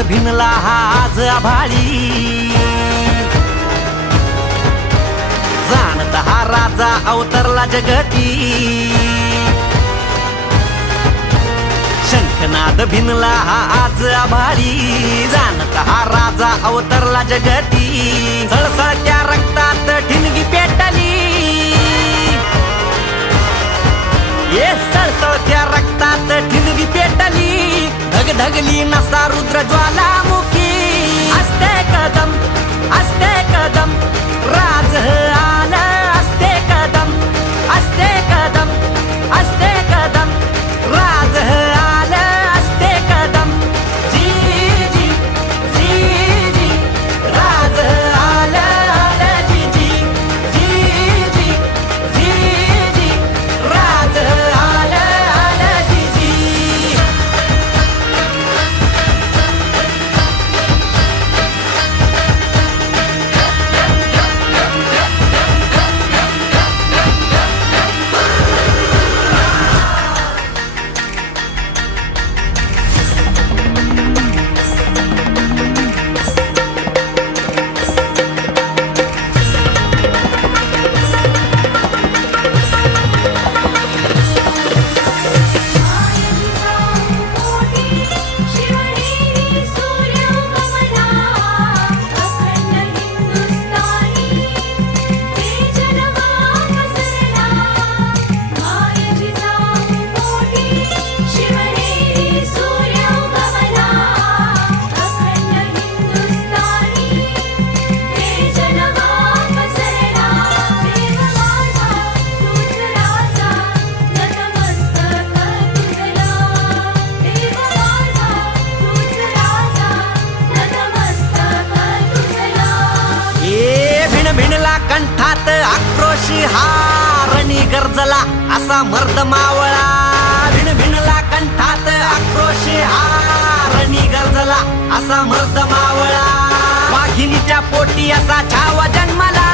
भिनला हा आज आभाळी. जाणत हा राजा अवतरला जगती. शंखनाद भिनला हा आज आभाळी. जाणत हा राजा अवतरला जगती. सळसळत्या रक्तात ठिणगी पेटली. ये सळसळत्या रक्तात ठिणगी पेटली. धगधगली नसा रुद्र ज्वालामुखी भिणला कंठात आक्रोशी हारणी गरजला असा मर्द मावळा. भिण भिणला कंठात आक्रोशी हारणी गरजला असा मर्द मावळा. वाघिणीच्या पोटी असा छावा जन्मला.